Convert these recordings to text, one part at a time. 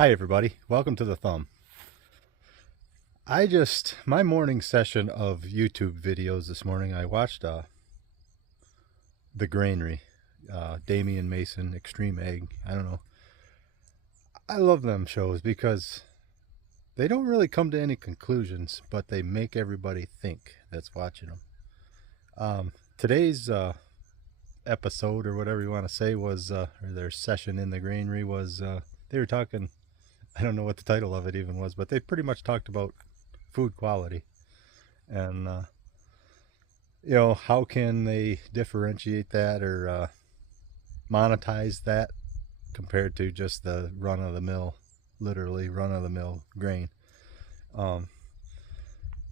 Hi everybody, welcome to the Thumb. My morning session of YouTube videos this morning, I watched The Granary, Damian Mason, Extreme Egg, I don't know. I love them shows because they don't really come to any conclusions, but they make everybody think that's watching them. Today's episode, or whatever you want to say, was, or their session in The Granary was, they were talking, I don't know what the title of it even was, but they pretty much talked about food quality and how can they differentiate that or monetize that compared to just the run-of-the-mill, literally run-of-the-mill grain. And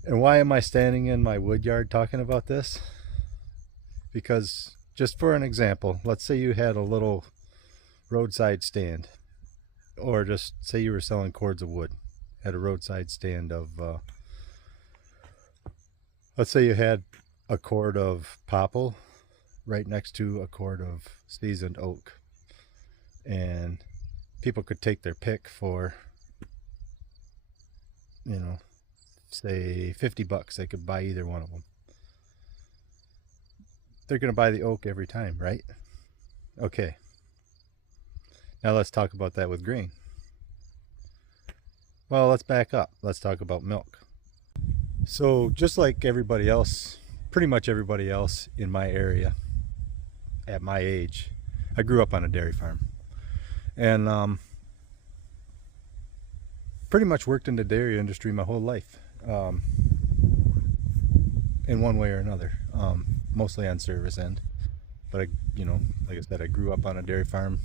why am I standing in my wood yard talking about this? Because just for an example, let's say you had a little roadside stand, or just say you were selling cords of wood at a roadside stand of let's say you had a cord of popple right next to a cord of seasoned oak, and people could take their pick for, say $50. They could buy either one of them. They're going to buy the oak every time, right? Okay, now let's talk about that with grain. Well, let's back up. Let's talk about milk. So just like everybody else, pretty much everybody else in my area at my age, I grew up on a dairy farm and pretty much worked in the dairy industry my whole life, in one way or another, mostly on service end. But like I said, I grew up on a dairy farm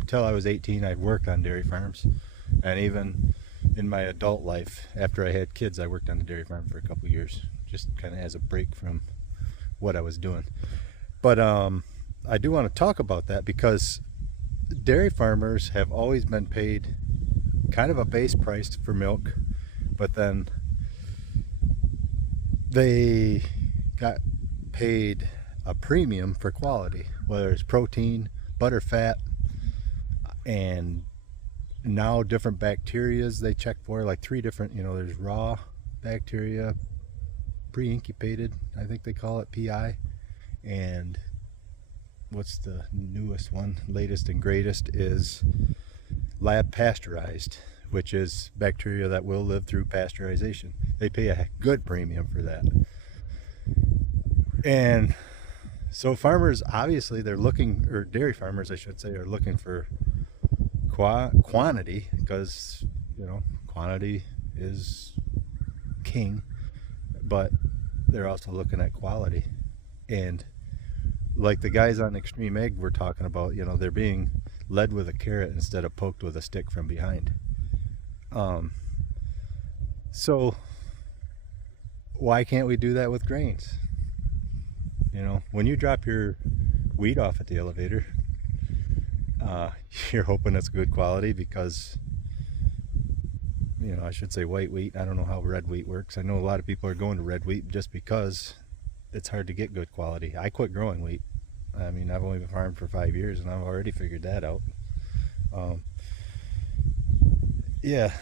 until I was 18. I worked on dairy farms, and even in my adult life, after I had kids, I worked on the dairy farm for a couple years, just kind of as a break from what I was doing. But I do want to talk about that because dairy farmers have always been paid kind of a base price for milk, but then they got paid a premium for quality, whether it's protein, butter, fat, and now different bacterias they check for, like 3 different, there's raw bacteria, pre-incubated, I think they call it PI, and what's the newest one, latest and greatest, is lab pasteurized, which is bacteria that will live through pasteurization. They pay a good premium for that. And so farmers, obviously, they're looking, or dairy farmers I should say, are looking for quantity, because quantity is king, but they're also looking at quality. And like the guys on Extreme Egg were talking about, they're being led with a carrot instead of poked with a stick from behind. So why can't we do that with grains? When you drop your wheat off at the elevator, you're hoping it's good quality because, I should say white wheat. I don't know how red wheat works. I know a lot of people are going to red wheat just because it's hard to get good quality. I quit growing wheat. I mean, I've only been farming for 5 years and I've already figured that out. Yeah,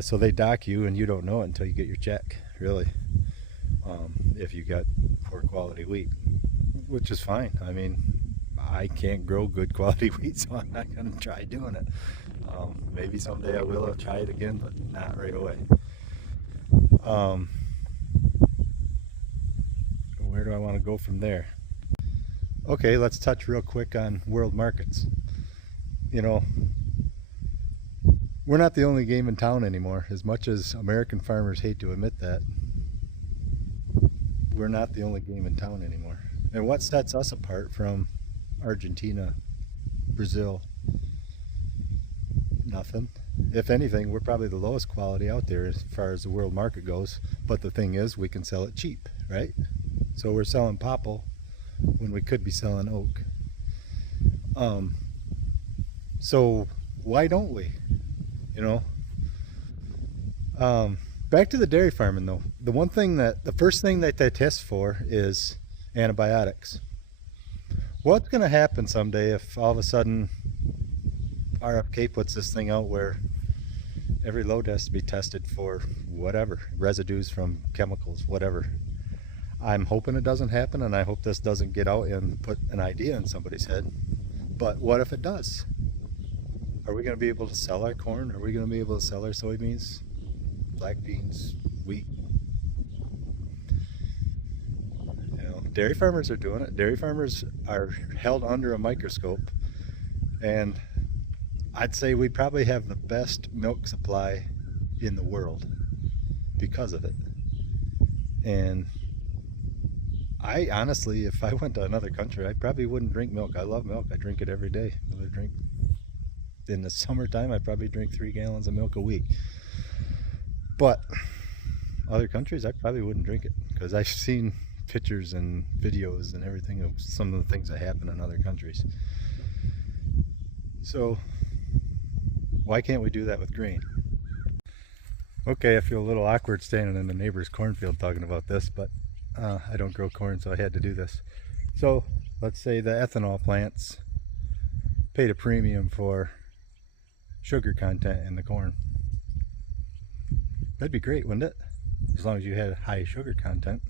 so they dock you and you don't know it until you get your check, really, if you got poor quality wheat, which is fine. I mean, I can't grow good quality wheat, so I'm not going to try doing it. Maybe someday I will try it again, but not right away. Where do I want to go from there? Okay, let's touch real quick on world markets. We're not the only game in town anymore. As much as American farmers hate to admit that, we're not the only game in town anymore. And what sets us apart from Argentina, Brazil? Nothing. If anything, we're probably the lowest quality out there as far as the world market goes. But the thing is, we can sell it cheap, right? So we're selling popple when we could be selling oak. So why don't we? Back to the dairy farming though. The first thing that they test for is antibiotics. What's going to happen someday if all of a sudden RFK puts this thing out where every load has to be tested for whatever, residues from chemicals, whatever. I'm hoping it doesn't happen, and I hope this doesn't get out and put an idea in somebody's head. But what if it does? Are we going to be able to sell our corn? Are we going to be able to sell our soybeans, black beans, wheat? You know, dairy farmers are doing it. Dairy farmers are held under a microscope, and I'd say we probably have the best milk supply in the world because of it. And I honestly, if I went to another country, I probably wouldn't drink milk. I love milk. I drink it every day. I drink in the summertime, I probably drink 3 gallons of milk a week. But other countries, I probably wouldn't drink it, because I've seen pictures and videos and everything of some of the things that happen in other countries. So why can't we do that with grain? Okay, I feel a little awkward standing in the neighbor's cornfield talking about this, but I don't grow corn, so I had to do this. So let's say the ethanol plants paid a premium for sugar content in the corn. That'd be great, wouldn't it? As long as you had high sugar content.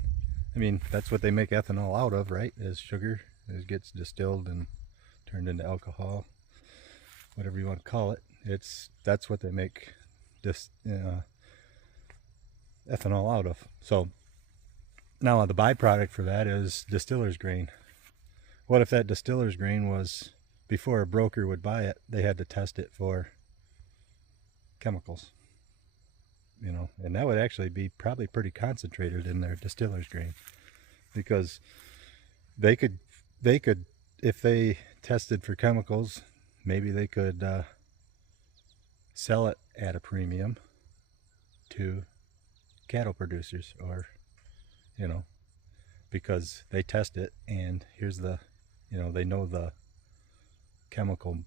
I mean, that's what they make ethanol out of, right? Is sugar. It gets distilled and turned into alcohol, whatever you want to call it. That's what they make this ethanol out of. So now the byproduct for that is distiller's grain. What if that distiller's grain was, before a broker would buy it, they had to test it for chemicals, you know, and that would actually be probably pretty concentrated in their distiller's grain, because they could, if they tested for chemicals, maybe they could sell it at a premium to cattle producers, or, you know, because they test it and here's the, you know, they know the chemical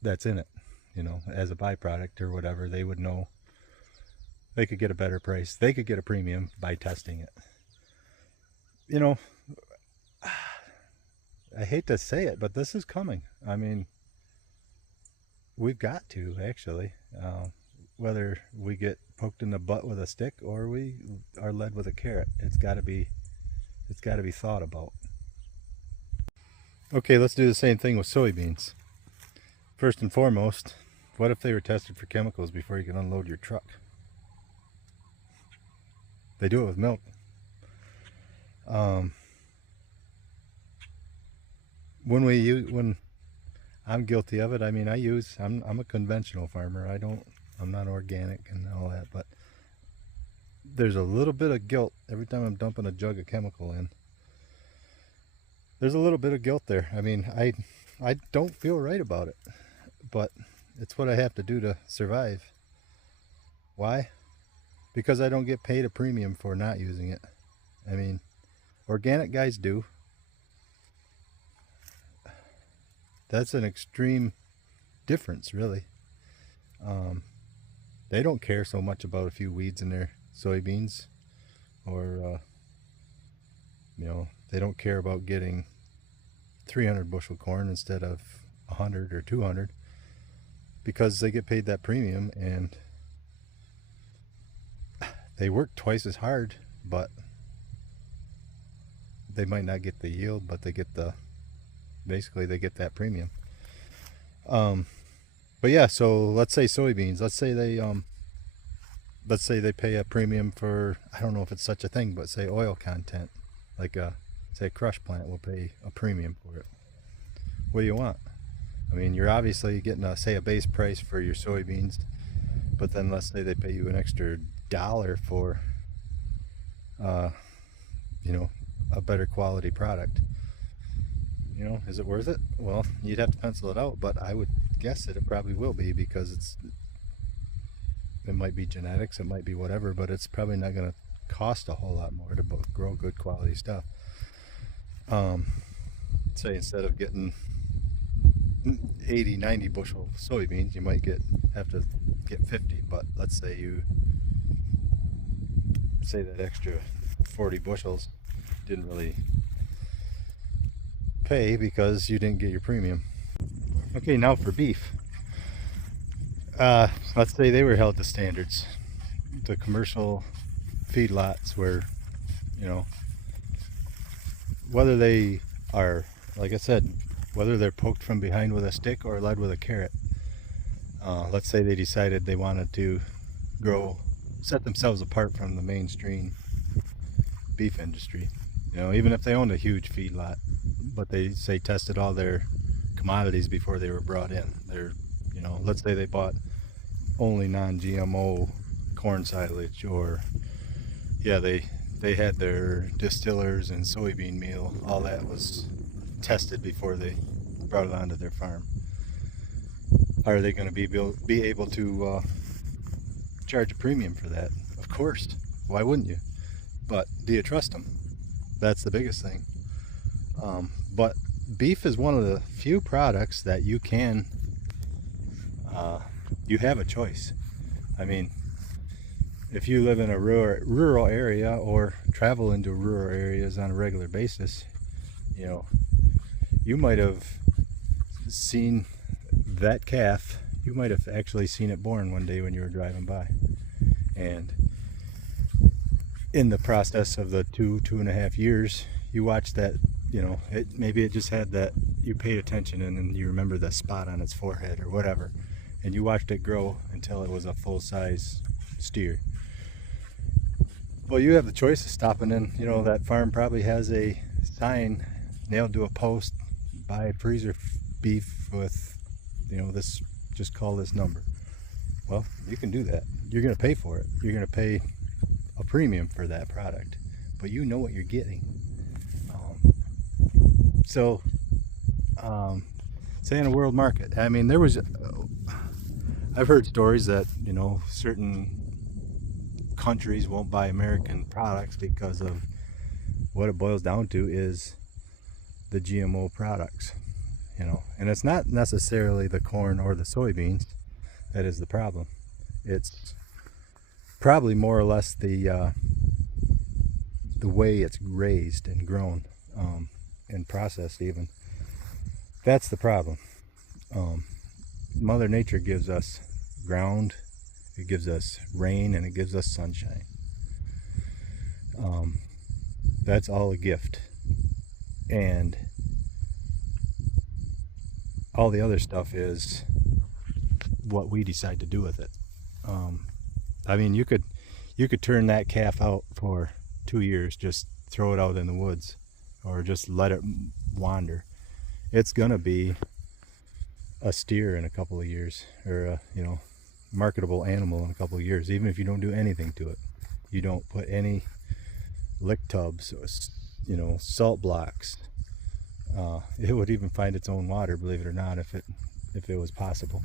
that's in it, you know, as a byproduct or whatever. They would know, they could get a better price, they could get a premium by testing it. You know, I hate to say it, but this is coming. I mean, we've got to, actually, whether we get poked in the butt with a stick or we are led with a carrot, it's got to be thought about. Okay, let's do the same thing with soybeans. First and foremost, what if they were tested for chemicals before you can unload your truck? They do it with milk. When I'm guilty of it, I mean, I'm a conventional farmer. I'm not organic and all that, but there's a little bit of guilt every time I'm dumping a jug of chemical in. There's a little bit of guilt there. I mean, I don't feel right about it, but it's what I have to do to survive. Why? Because I don't get paid a premium for not using it. I mean, organic guys do. That's an extreme difference, really. They don't care so much about a few weeds in their soybeans, or you know, they don't care about getting 300 bushel corn instead of 100 or 200, because they get paid that premium, and they work twice as hard, but they might not get the yield, but they get the, basically they get that premium. But yeah, so let's say soybeans, let's say they pay a premium for, I don't know if it's such a thing, but say oil content, like say a crush plant will pay a premium for it. What do you want? I mean, you're obviously getting a base price for your soybeans, but then let's say they pay you an extra $1 for you know, a better quality product. You know, is it worth it? Well, you'd have to pencil it out, but I would guess that it probably will be, because it might be genetics, it might be whatever, but it's probably not going to cost a whole lot more to grow good quality stuff. Say instead of getting 80-90 bushel soybeans, you might have to get 50, but let's say that extra 40 bushels didn't really pay because you didn't get your premium. Okay, now for beef. let's say they were held to standards. The commercial feedlots where, you know, whether they are, like I said, whether they're poked from behind with a stick or led with a carrot. Let's say they decided they wanted to set themselves apart from the mainstream beef industry. You know, even if they owned a huge feedlot, but they say tested all their commodities before they were brought in. You know, let's say they bought only non-GMO corn silage, or yeah, they had their distillers and soybean meal. All that was tested before they brought it onto their farm. Are they going to be able to charge a premium for that? Of course. Why wouldn't you? But do you trust them? That's the biggest thing. But beef is one of the few products that you have a choice. I mean, if you live in a rural area or travel into rural areas on a regular basis, you know, you might have seen that calf. You might have actually seen it born one day when you were driving by. And in the process of the 2.5 years, you watched that, you know, maybe it just had that, you paid attention and then you remember the spot on its forehead or whatever, and you watched it grow until it was a full-size steer. Well, you have the choice of stopping in. You know, that farm probably has a sign nailed to a post: buy freezer beef with, you know, this, just call this number. Well, you can do that. You're going to pay for it. You're going to pay a premium for that product, but you know what you're getting. Say in a world market, I mean, I've heard stories that, you know, certain countries won't buy American products because of what it boils down to is the GMO products, you know, and it's not necessarily the corn or the soybeans that is the problem. It's probably more or less the way it's raised and grown, and processed even. That's the problem. Mother Nature gives us ground, it gives us rain, and it gives us sunshine. That's all a gift. And all the other stuff is what we decide to do with it. I mean, you could turn that calf out for 2 years, just throw it out in the woods, or just let it wander. It's gonna be a steer in a couple of years, or a, you know, marketable animal in a couple of years, even if you don't do anything to it. You don't put any lick tubs, or, you know, salt blocks. It would even find its own water, believe it or not, if it was possible.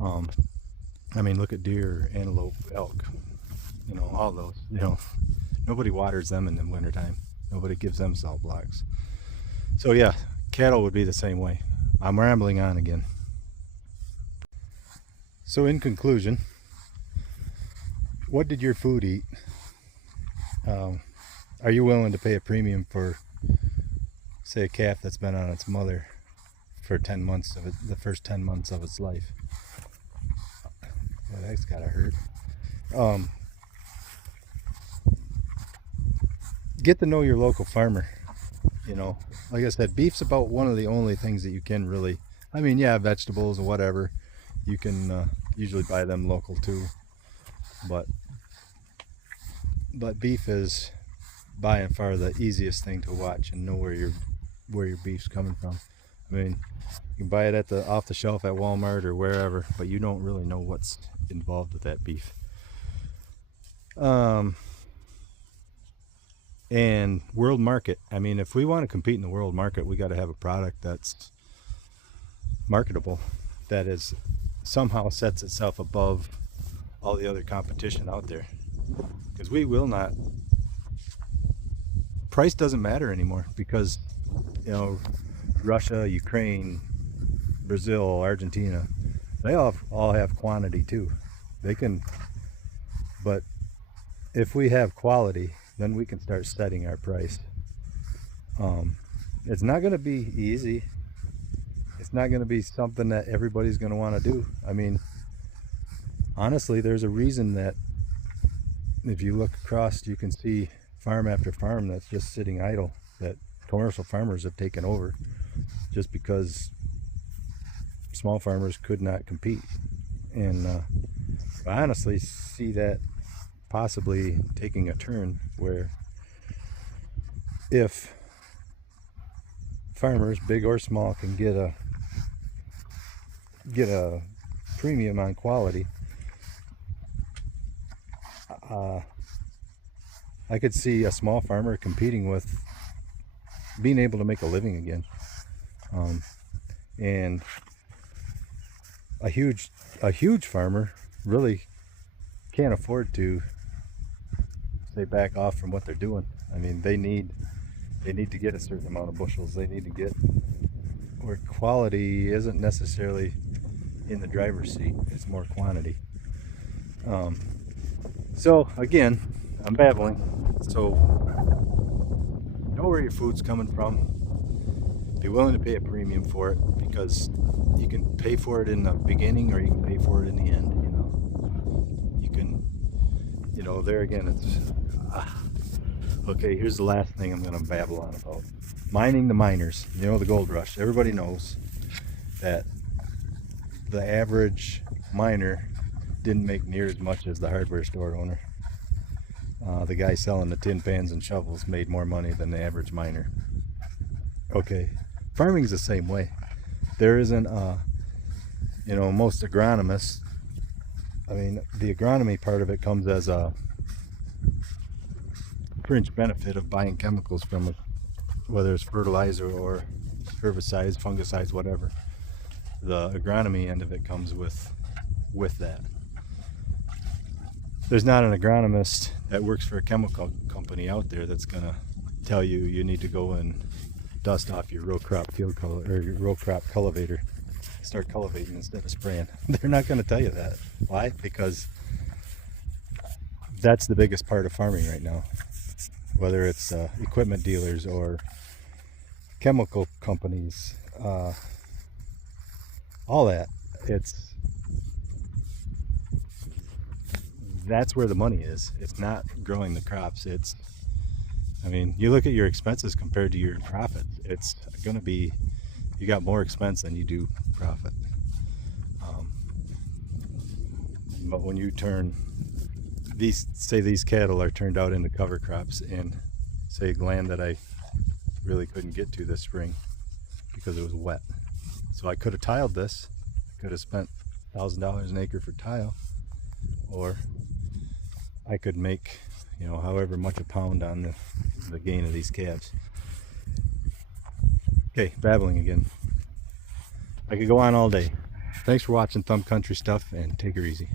I mean, look at deer, antelope, elk, you know, all those, you know, nobody waters them in the wintertime. Nobody gives them salt blocks. So yeah, cattle would be the same way. I'm rambling on again. So in conclusion, what did your food eat? Are you willing to pay a premium for, say, a calf that's been on its mother for 10 months of it, the first 10 months of its life? Well, that's gotta hurt. Get to know your local farmer. You know, like I said, beef's about one of the only things that you can really, I mean, yeah, vegetables or whatever, you can usually buy them local too, but beef is by and far the easiest thing to watch and know where your beef's coming from. I mean, you can buy it off the shelf at Walmart or wherever, but you don't really know what's involved with that beef. And world market, I mean, if we want to compete in the world market, we got to have a product that's marketable, that is somehow sets itself above all the other competition out there, because we will not, price doesn't matter anymore, because, you know, Russia, Ukraine, Brazil, Argentina, they all have quantity too. They can, but if we have quality, then we can start setting our price. It's not going to be easy. It's not going to be something that everybody's going to want to do. I mean, honestly, there's a reason that if you look across, you can see farm after farm that's just sitting idle, that commercial farmers have taken over just because small farmers could not compete. And I honestly see that possibly taking a turn, where if farmers, big or small, can get a premium on quality, I could see a small farmer competing with being able to make a living again. And a huge farmer really can't afford to say back off from what they're doing. I mean, they need to get a certain amount of bushels. They need to get where quality isn't necessarily in the driver's seat. It's more quantity. So again, I'm babbling. So know where your food's coming from. Be willing to pay a premium for it, because you can pay for it in the beginning or you can pay for it in the end. You can, there again, it's okay. Here's the last thing I'm going to babble on about: mining the miners. The gold rush. Everybody knows that the average miner didn't make near as much as the hardware store owner. The guy selling the tin pans and shovels made more money than the average miner. Okay, farming's the same way. There isn't, most agronomists, I mean, the agronomy part of it comes as a fringe benefit of buying chemicals from it, whether it's fertilizer or herbicides, fungicides, whatever. The agronomy end of it comes with that. There's not an agronomist that works for a chemical company out there that's gonna tell you you need to go and dust off your row crop or your row crop cultivator, start cultivating instead of spraying. They're not going to tell you that. Why? Because that's the biggest part of farming right now. Whether it's equipment dealers or chemical companies, all that, that's where the money is. It's not growing the crops. You look at your expenses compared to your profit, it's going to be, you got more expense than you do profit. But when you turn these cattle are turned out into cover crops in, say, land that I really couldn't get to this spring because it was wet. So I could have tiled this. I could have spent $1,000 an acre for tile, or I could make, however much a pound on the gain of these calves. Okay, babbling again. I could go on all day. Thanks for watching Thumb Country Stuff, and take her easy.